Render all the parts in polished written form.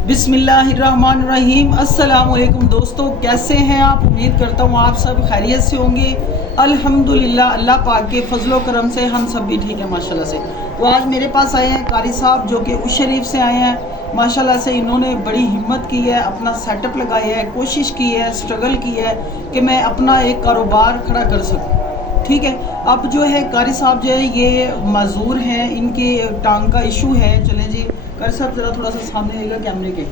बिस्मिल्लाहिर्रहमानिर्रहीम। अस्सलामुअलैकुम दोस्तों, कैसे हैं आप? उम्मीद करता हूँ आप सब खैरियत से होंगे। अल्हम्दुलिल्लाह, अल्लाह पाक के फजलो करम से हम सब भी ठीक है माशाल्लाह से। तो आज मेरे पास आए हैं कारी साहब जो कि उश शरीफ से आए हैं। माशाल्लाह से इन्होंने बड़ी हिम्मत की है, अपना सेटअप लगाया है, कोशिश की है, स्ट्रगल की है कि मैं अपना एक कारोबार खड़ा कर सकूँ। ठीक है, अब जो है कारी साहब जो है ये माजूर हैं, इनके टांग का इशू है। चलें जी कारी साहब ज़रा थोड़ा सा सामने आएगा कैमरे के।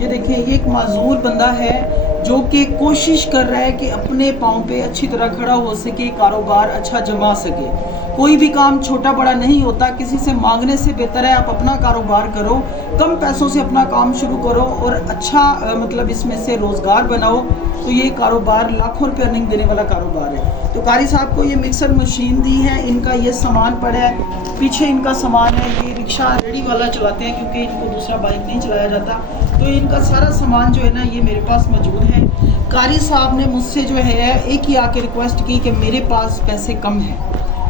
ये देखिए, ये एक माजूर बंदा है जो कि कोशिश कर रहा है कि अपने पाँव पे अच्छी तरह खड़ा हो सके, कारोबार अच्छा जमा सके। कोई भी काम छोटा बड़ा नहीं होता, किसी से मांगने से बेहतर है आप अपना कारोबार करो, कम पैसों से अपना काम शुरू करो और अच्छा मतलब इसमें से रोज़गार बनाओ। तो ये कारोबार लाखों रुपये अर्निंग देने वाला कारोबार है। तो कारी साहब को ये मिक्सर मशीन दी है, इनका ये सामान पड़ा है, पीछे इनका सामान है। ये रिक्शा रेडी वाला चलाते हैं क्योंकि इनको दूसरा बाइक नहीं चलाया जाता। तो इनका सारा सामान जो है ना ये मेरे पास मौजूद है। कारी साहब ने मुझसे जो है एक ही आके रिक्वेस्ट की कि मेरे पास पैसे कम हैं।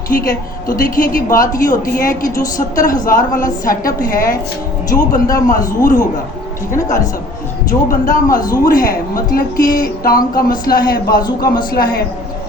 ठीक है, तो देखिए कि बात ये होती है कि जो 70,000 वाला सेटअप है, जो बंदा माजूर होगा, ठीक है ना कारी साहब, जो बंदा माजूर है मतलब कि टांग का मसला है, बाजू का मसला है,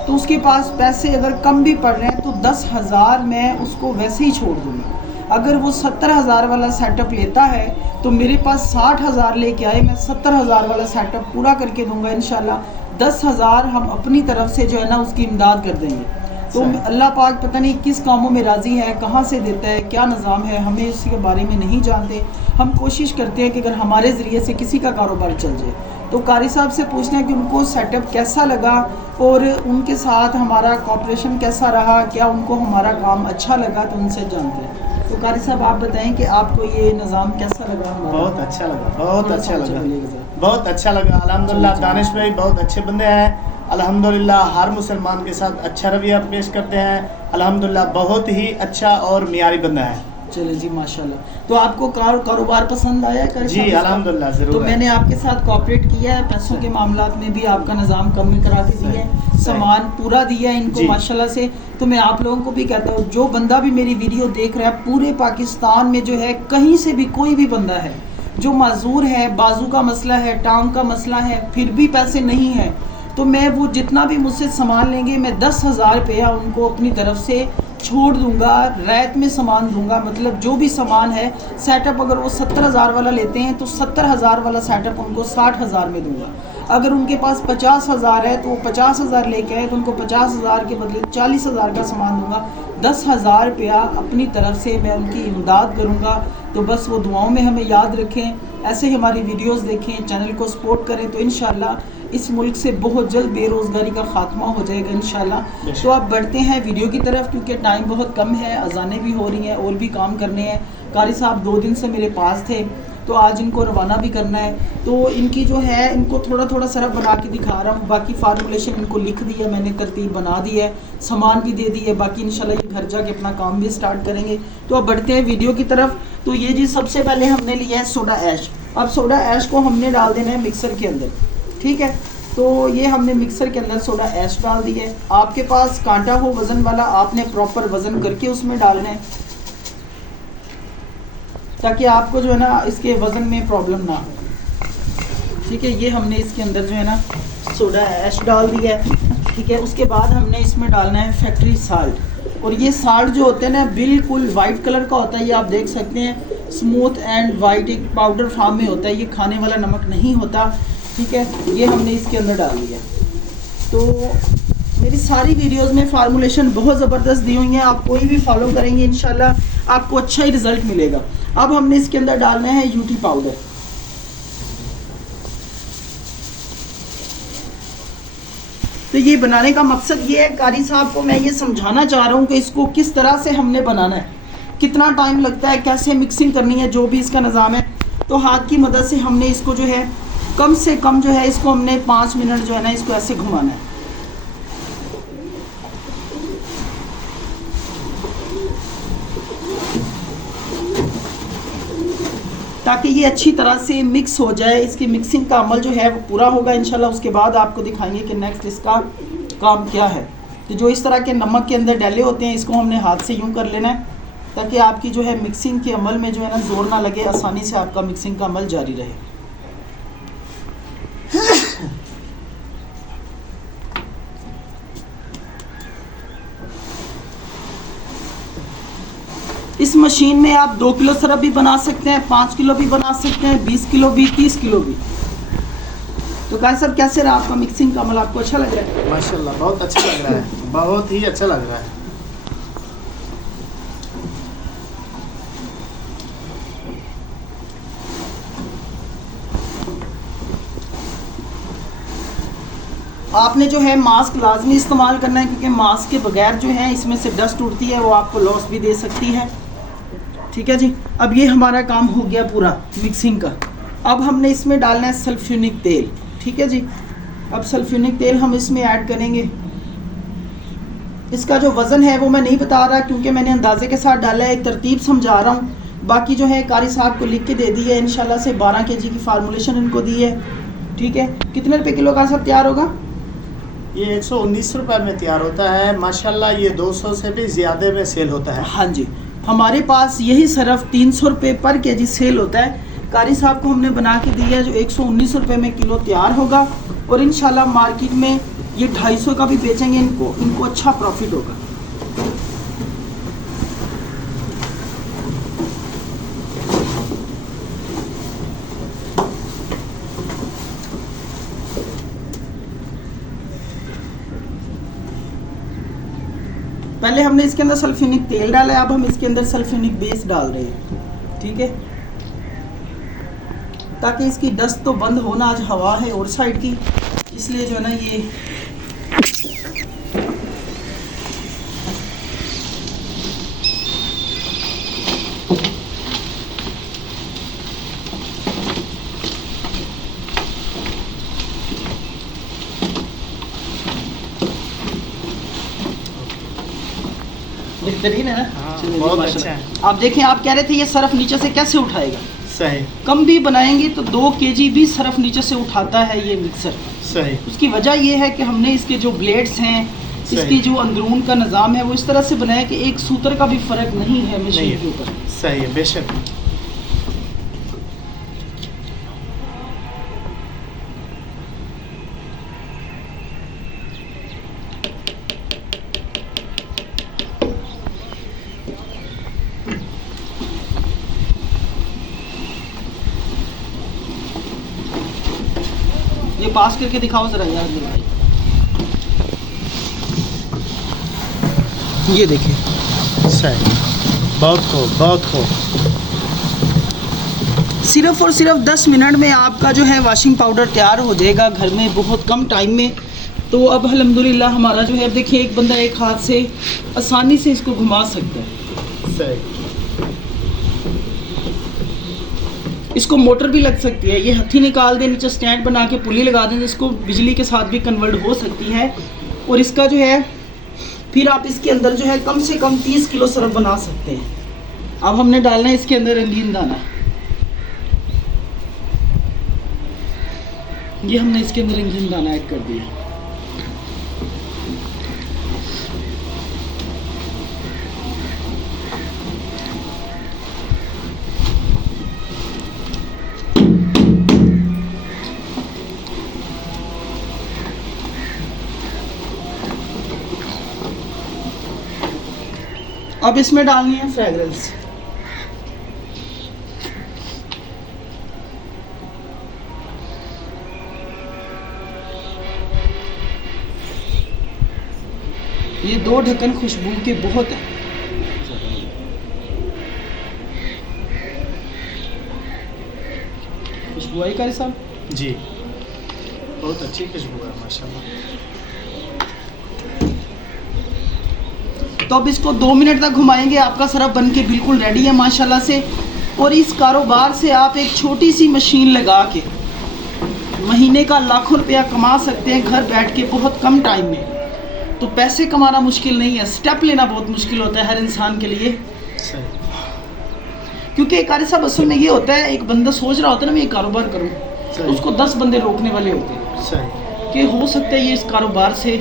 तो उसके पास पैसे अगर कम भी पड़ रहे हैं तो 10,000 मैं उसको वैसे ही छोड़ दूँगा। अगर वो 70,000 वाला सेटअप लेता है तो मेरे पास 60,000 लेके आए, मैं 70,000 वाला सेटअप पूरा करके दूंगा इंशाल्लाह। 10,000 हम अपनी तरफ से जो है ना उसकी इमदाद कर देंगे। तो अल्लाह पाक पता नहीं किस कामों में राज़ी है, कहाँ से देता है, क्या निज़ाम है, हमें इसके बारे में नहीं जानते। हम कोशिश करते हैं कि अगर हमारे ज़रिए से किसी का कारोबार चल जाए। तो कारी साहब से पूछना है कि उनको सेटअप कैसा लगा और उनके साथ हमारा कॉपरेशन कैसा रहा, क्या उनको हमारा काम अच्छा लगा, तो उनसे जानते हैं। तो कारी साहब आप बताएं कि आपको ये निज़ाम कैसा लगा? बहुत अच्छा लगा, बहुत अच्छा लगा, बहुत अच्छा लगा। अल्हम्दुलिल्लाह दानिश भाई बहुत अच्छे बंदे हैं। अल्हम्दुलिल्लाह हर मुसलमान के साथ अच्छा रवैया पेश करते हैं। अल्हम्दुलिल्लाह बहुत ही अच्छा और मियारी बंदा है। चलो जी माशाल्लाह। तो आपको कारोबार पसंद आया है? जी अल्हम्दुलिल्लाह ज़रूर। तो मैंने आपके साथ कोऑपरेट किया है, पैसों के मामलात में भी आपका निज़ाम कम करा के दिया है, सामान पूरा दिया है इनको माशाल्लाह से। तो मैं आप लोगों को भी कहता हूँ, जो बंदा भी मेरी वीडियो देख रहा है, पूरे पाकिस्तान में जो है कहीं से भी कोई भी बंदा है जो माजूर है, बाजू का मसला है, टांग का मसला है, फिर भी पैसे नहीं है, तो मैं वो जितना भी मुझसे सामान लेंगे मैं 10,000 रुपया उनको अपनी तरफ से छोड़ दूंगा, रैत में सामान दूंगा। मतलब जो भी सामान है, सेटअप अगर वो 70,000 वाला लेते हैं तो 70,000 वाला सेटअप उनको 60,000 में दूंगा। अगर उनके पास 50,000 है तो वो 50,000 लेके आए तो उनको 50,000 के बदले 40,000 का सामान दूंगा। 10,000 रुपया अपनी तरफ से मैं उनकी इमदाद करूँगा। तो बस वो दुआओं में हमें याद रखें, ऐसे ही हमारी वीडियोस देखें, चैनल को सपोर्ट करें, तो इंशाल्लाह इस मुल्क से बहुत जल्द बेरोज़गारी का ख़ात्मा हो जाएगा इंशाल्लाह। तो आप बढ़ते हैं वीडियो की तरफ क्योंकि टाइम बहुत कम है, अजानें भी हो रही हैं और भी काम करने हैं। कारी साहब 2 दिन से मेरे पास थे तो आज इनको रवाना भी करना है। तो इनकी जो है इनको थोड़ा थोड़ा सरफ बना के दिखा रहा हूँ, बाकी फार्मूलेशन इनको लिख दिया मैंने, तरतीब बना दी है, सामान भी दे दी है, बाकी इंशाल्लाह ये घर जाके अपना काम भी स्टार्ट करेंगे। तो अब बढ़ते हैं वीडियो की तरफ। तो ये जी सबसे पहले हमने लिया है सोडा ऐश। अब सोडा ऐश को हमने डाल देना है मिक्सर के अंदर, ठीक है। तो ये हमने मिक्सर के अंदर सोडा ऐश डाल दी है। आपके पास कांटा हो वज़न वाला, आपने प्रॉपर वज़न करके उसमें डालना है ताकि आपको जो है ना इसके वज़न में प्रॉब्लम ना हो, ठीक है। ये हमने इसके अंदर जो है ना सोडा ऐश डाल दिया है, ठीक है। उसके बाद हमने इसमें डालना है फैक्ट्री साल्ट। और ये साल्ट जो होता है ना बिल्कुल वाइट कलर का होता है, ये आप देख सकते हैं, स्मूथ एंड वाइट, एक पाउडर फॉर्म में होता है, ये खाने वाला नमक नहीं होता, ठीक है। ये हमने इसके अंदर डाल दिया। तो मेरी सारी वीडियोस में फार्मूलेशन बहुत ज़बरदस्त दी हुई हैं, आप कोई भी फॉलो करेंगे इंशाल्लाह आपको अच्छा ही रिज़ल्ट मिलेगा। अब हमने इसके अंदर डालना है यूटी पाउडर। तो ये बनाने का मकसद ये है, कारी साहब को मैं ये समझाना चाह रहा हूँ कि इसको किस तरह से हमने बनाना है, कितना टाइम लगता है, कैसे मिक्सिंग करनी है, जो भी इसका निज़ाम है। तो हाथ की मदद से हमने इसको जो है कम से कम जो है इसको हमने 5 मिनट जो है ना इसको ऐसे घुमाना है। ताकि ये अच्छी तरह से मिक्स हो जाए। इसकी मिक्सिंग का अमल जो है वो पूरा होगा इंशाल्लाह। उसके बाद आपको दिखाएंगे कि नेक्स्ट इसका काम क्या है। तो जो इस तरह के नमक के अंदर डाले होते हैं इसको हमने हाथ से यूं कर लेना है ताकि आपकी जो है मिक्सिंग के अमल में जो है ना ज़ोर ना लगे, आसानी से आपका मिक्सिंग का अमल जारी रहे। इस मशीन में आप 2 किलो सरफ भी बना सकते हैं, 5 किलो भी बना सकते हैं, 20 किलो भी, 30 किलो भी। तो काजी साहब कैसे रहा आपका मिक्सिंग का अमल, आपको अच्छा लग रहा है? माशाल्लाह बहुत अच्छा लग रहा है, बहुत ही अच्छा लग रहा है। आपने जो है मास्क लाजमी इस्तेमाल करना है, क्योंकि मास्क के बगैर जो है इसमें से डस्ट उड़ती है, वो आपको लॉस भी दे सकती है। ठीक है जी। अब ये हमारा काम हो गया पूरा मिक्सिंग का। अब हमने इसमें डालना है सल्फ्यूनिक तेल। ठीक है जी। अब सल्फ्यूनिक तेल हम इसमें ऐड करेंगे। इसका जो वज़न है वो मैं नहीं बता रहा, क्योंकि मैंने अंदाजे के साथ डाला है, एक तरतीब समझा रहा हूँ। बाकी जो है कारी साहब को लिख के दे दी है, इंशाल्लाह से 12 kg की फार्मूलेशन इनको दी है। ठीक है। कितने रुपए किलो का सब तैयार होगा? ये 119 रुपये में तैयार होता है माशाल्लाह। ये 200 से भी ज़्यादा में सेल होता है। हाँ जी। हमारे पास यही सिर्फ 300 रुपये पर केजी सेल होता है। कारी साहब को हमने बना के दिया है, जो 119 रुपये में किलो तैयार होगा, और इंशाल्लाह मार्केट में ये 250 का भी बेचेंगे, इनको अच्छा प्रॉफिट होगा। पहले हमने इसके अंदर सल्फ्यूनिक तेल डाला है, अब हम इसके अंदर सल्फ्यूनिक बेस डाल रहे हैं। ठीक है। ताकि इसकी डस्ट तो बंद होना, आज हवा है और साइड की, इसलिए जो है ना ये बेहतरीन है ना। हाँ, चलिए, बहुत माशाल्लाह। अच्छा है। आप देखें, आप कह रहे थे ये सरफ नीचे से कैसे उठाएगा? सही कम भी बनाएंगे तो 2 kg भी सरफ नीचे से उठाता है ये मिक्सर। सही। उसकी वजह ये है कि हमने इसके जो ब्लेड्स हैं, इसकी जो अंदरून का निज़ाम है, वो इस तरह से बनाया कि एक सूत्र का भी फ़र्क नहीं है मशीन के ऊपर। सही है, बेशक। ये पास करके दिखाओ ज़रा यार भाई। ये देखिए, सही। बहुत खूब, बहुत खूब। सिर्फ और सिर्फ 10 मिनट में आपका जो है वॉशिंग पाउडर तैयार हो जाएगा घर में, बहुत कम टाइम में। तो अब अल्हम्दुलिल्लाह हमारा जो है, अब देखिए एक बंदा एक हाथ से आसानी से इसको घुमा सकता है। सही। इसको मोटर भी लग सकती है, ये हथी निकाल दें, नीचे स्टैंड बना के पुली लगा दें, इसको बिजली के साथ भी कन्वर्ट हो सकती है। और इसका जो है फिर आप इसके अंदर जो है कम से कम 30 किलो सरफ बना सकते हैं। अब हमने डालना है इसके अंदर रंगीन दाना। ये हमने इसके अंदर रंगीन दाना ऐड कर दिया। अब इसमें डालनी है फ्रेगरेंस। ये 2 ढक्कन खुशबू के बहुत है। खुशबू आई कारी साहब? जी, बहुत अच्छी खुशबू है माशाल्लाह। तो अब इसको 2 मिनट तक घुमाएंगे, आपका सरफ बन के बिल्कुल रेडी है माशाल्लाह से। और इस कारोबार से आप एक छोटी सी मशीन लगा के महीने का लाखों रुपया कमा सकते हैं घर बैठ के, बहुत कम टाइम में। तो पैसे कमाना मुश्किल नहीं है, स्टेप लेना बहुत मुश्किल होता है हर इंसान के लिए। सही। क्योंकि कारी साहब असल में ये होता है, एक बंदा सोच रहा होता है ना मैं ये कारोबार करूँ, उसको 10 बंदे रोकने वाले होते हैं सही कि हो सकता है ये इस कारोबार से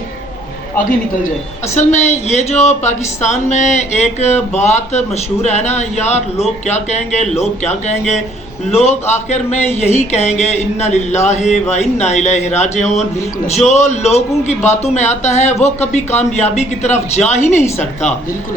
आगे निकल जाए। असल में ये जो पाकिस्तान में एक बात मशहूर है ना यार, लोग क्या कहेंगे, लोग क्या कहेंगे। लोग आखिर में यही कहेंगे इन्ना लिल्लाहि व इन्ना इलैहि राजिऊन। जो लोगों की बातों में आता है वो कभी कामयाबी की तरफ जा ही नहीं सकता।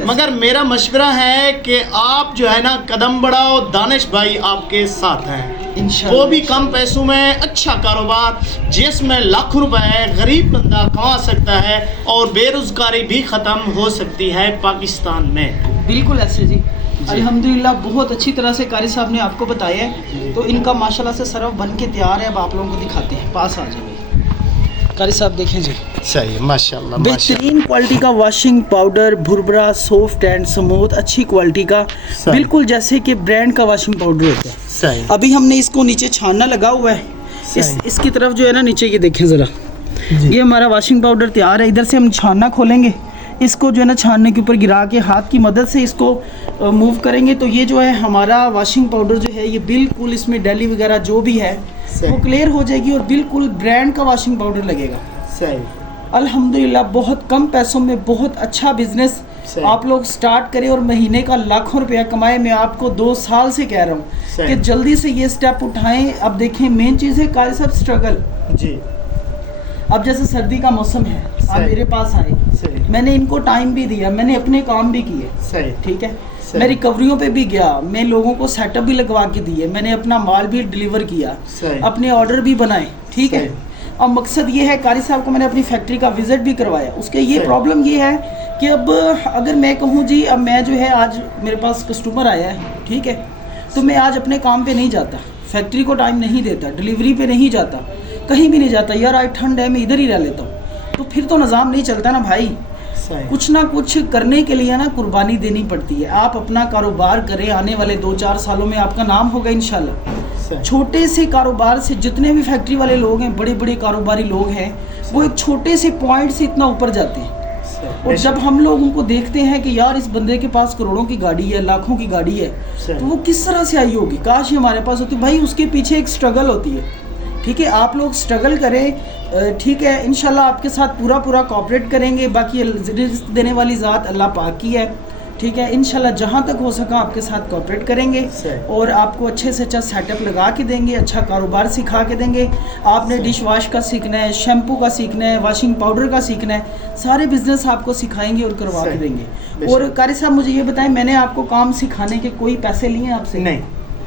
मगर मेरा मशवरा है कि आप जो है ना कदम बढ़ाओ, दानिश भाई आपके साथ हैं। वो भी कम पैसों में अच्छा कारोबार जिसमें लाखों रुपए गरीब बंदा कमा सकता है और बेरोजगारी भी ख़त्म हो सकती है पाकिस्तान में। बिल्कुल ऐसे जी, अल्हम्दुलिल्लाह बहुत अच्छी तरह से कारी साहब ने आपको बताया है। तो इनका माशाल्लाह से सरफ बन के तैयार है। अब आप लोगों को दिखाते हैं, पास आ जाए कारी साहब, देखें जी। सही, माशाल्लाह, बेहतरीन क्वालिटी का वॉशिंग पाउडर, भुरभुरा, सॉफ्ट एंड स्मूथ, अच्छी क्वालिटी का, बिल्कुल जैसे कि ब्रांड का वॉशिंग पाउडर होता है। सही। अभी हमने इसको नीचे छानना लगा हुआ है। इसकी तरफ जो है ना नीचे ये देखें ज़रा, ये हमारा वॉशिंग पाउडर तैयार है। इधर से हम छानना खोलेंगे, इसको जो है ना छानने के ऊपर गिरा के हाथ की मदद से इसको मूव करेंगे तो ये जो है हमारा वॉशिंग पाउडर जो है ये बिल्कुल इसमें डेली वगैरह जो भी है वो क्लियर हो जाएगी और बिल्कुल ब्रांड का वॉशिंग पाउडर लगेगा। सही। अल्हम्दुलिल्लाह बहुत कम पैसों में बहुत अच्छा बिजनेस आप लोग स्टार्ट करें और महीने का लाखों रुपया कमाए। मैं आपको 2 साल से कह रहा हूँ कि जल्दी से ये स्टेप उठाएं। अब देखें मेन चीज़ है कारी साहब स्ट्रगल जी। अब जैसे सर्दी का मौसम है, आप मेरे पास आए, मैंने इनको टाइम भी दिया, मैंने अपने काम भी किए, सही ठीक है, मैं रिकवरियों पे भी गया, मैं लोगों को सेटअप भी लगवा के दिए, मैंने अपना माल भी डिलीवर किया, अपने ऑर्डर भी बनाए, ठीक है। अब मकसद ये है, कारी साहब को मैंने अपनी फैक्ट्री का विजिट भी करवाया। उसके ये प्रॉब्लम ये है कि अब अगर मैं कहूँ जी, अब मैं जो है आज मेरे पास कस्टमर आया है, ठीक है, तो मैं आज अपने काम पे नहीं जाता, फैक्ट्री को टाइम नहीं देता, डिलीवरी पे नहीं जाता, कहीं भी नहीं जाता, यार आज ठंड है मैं इधर ही रह लेता हूँ, तो फिर तो निज़ाम नहीं चलता ना भाई। कुछ ना कुछ करने के लिए ना कुर्बानी देनी पड़ती है। आप अपना कारोबार करें, आने वाले 2-4 सालों में आपका नाम होगा इंशाल्लाह। छोटे से कारोबार से जितने भी फैक्ट्री वाले लोग हैं, बड़े बड़े कारोबारी लोग हैं, वो एक छोटे से पॉइंट से इतना ऊपर जाते हैं। और जब हम लोग उनको देखते हैं कि यार इस बंदे के पास करोड़ों की गाड़ी है, लाखों की गाड़ी है, तो वो किस तरह से आई होगी, काश ही हमारे पास होती। भाई उसके पीछे एक स्ट्रगल होती है, ठीक है। आप लोग स्ट्रगल करें, ठीक है, इंशाल्लाह आपके साथ पूरा कोऑपरेट करेंगे। बाकी रिज़्क़ देने वाली ज़ात अल्लाह पाक की है, ठीक है। इंशाल्लाह जहाँ तक हो सका आपके साथ कोऑपरेट करेंगे और आपको अच्छे से अच्छा सेटअप लगा के देंगे, अच्छा कारोबार सिखा के देंगे। आपने डिश वॉश का सीखना है, शैम्पू का सीखना है, वॉशिंग पाउडर का सीखना है, सारे बिजनेस आपको सिखाएंगे और करवा के देंगे। और कारी साहब मुझे ये बताएं, मैंने आपको काम सिखाने के कोई पैसे लिए हैं आपसे? नहीं,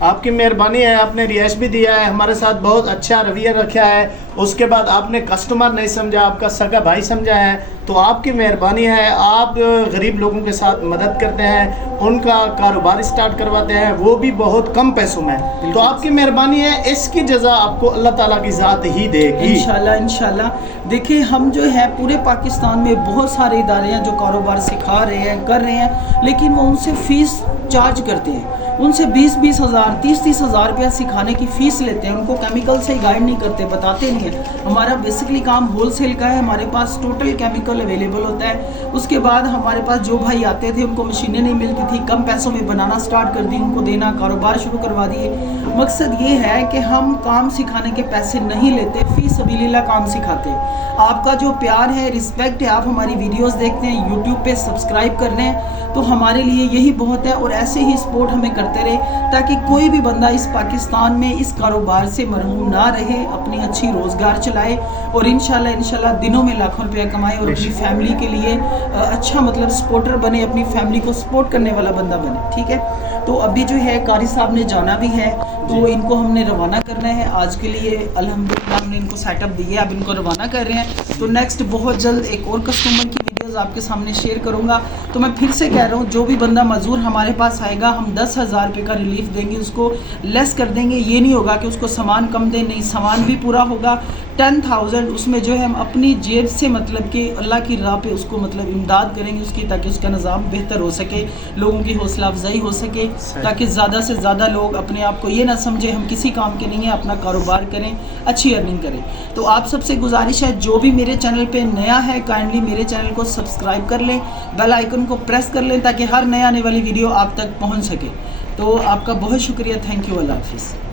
आपकी मेहरबानी है, आपने रियायत भी दिया है, हमारे साथ बहुत अच्छा रवैया रखा है। उसके बाद आपने कस्टमर नहीं समझा, आपका सगा भाई समझा है, तो आपकी मेहरबानी है। आप गरीब लोगों के साथ मदद करते हैं, उनका कारोबार स्टार्ट करवाते हैं, वो भी बहुत कम पैसों में। तो आपकी मेहरबानी है, इसकी जज़ा आपको अल्लाह ताला की ज़ात ही देगी इंशाल्लाह। इंशाल्लाह देखिए, हम जो है पूरे पाकिस्तान में बहुत सारे इदारे हैं जो कारोबार सिखा रहे हैं, कर रहे हैं, लेकिन वो उनसे फ़ीस चार्ज करते हैं, उनसे 20-20 हज़ार 30-30 हज़ार रुपया सिखाने की फ़ीस लेते हैं, उनको केमिकल से गाइड नहीं करते, बताते नहीं है। हमारा बेसिकली काम होलसेल का है, हमारे पास टोटल केमिकल अवेलेबल होता है। उसके बाद हमारे पास जो भाई आते थे उनको मशीनें नहीं मिलती थी, कम पैसों में बनाना स्टार्ट कर दी, उनको देना, कारोबार शुरू करवा दिए। मकसद ये है कि हम काम सिखाने के पैसे नहीं लेते, फ़ी सबीलिल्लाह काम सिखाते हैं। आपका जो प्यार है, रिस्पेक्ट है, आप हमारी वीडियोस देखते हैं, यूट्यूब पे सब्सक्राइब कर लें, तो हमारे लिए यही बहुत है। और ऐसे ही सपोर्ट हमें करते रहे ताकि कोई भी बंदा इस पाकिस्तान में इस कारोबार से मरहूम ना रहे, अपनी अच्छी रोज़गार चलाए और इंशाल्लाह दिनों में लाखों रुपया कमाए और अपनी फैमिली के लिए अच्छा मतलब सपोर्टर बने, अपनी फैमिली को सपोर्ट करने वाला बंदा बने, ठीक है। तो अभी जो है कारी साहब ने जाना भी है, तो इनको हमने रवाना करना है। आज के लिए अल्हम्दुलिल्लाह हमने इनको सेटअप दिया, अब इनको रवाना कर रहे हैं। तो नेक्स्ट बहुत जल्द एक और कस्टमर की वीडियोस आपके सामने शेयर करूंगा। तो मैं फिर से कह रहा हूँ, जो भी बंदा मजदूर हमारे पास आएगा, हम 10,000 रुपये का रिलीफ देंगे, उसको लेस कर देंगे। ये नहीं होगा कि उसको सामान कम दें, नहीं, सामान भी पूरा होगा। 10,000 उसमें जो है हम अपनी जेब से मतलब कि अल्लाह की राह पे उसको मतलब इमदाद करेंगे उसकी, ताकि उसका निज़ाम बेहतर हो सके, लोगों की हौसला अफजाई हो सके, ताकि ज़्यादा से ज़्यादा लोग अपने आप को ये ना समझे हम किसी काम के नहीं हैं, अपना कारोबार करें, अच्छी अर्निंग करें। तो आप सबसे गुजारिश है, जो भी मेरे चैनल पे नया है काइंडली मेरे चैनल को सब्सक्राइब कर लें, बेल आइकन को प्रेस कर लें, ताकि हर नया आने वाली वीडियो आप तक पहुँच सके। तो आपका बहुत शुक्रिया, थैंक यू, अल्लाह हाफिज़।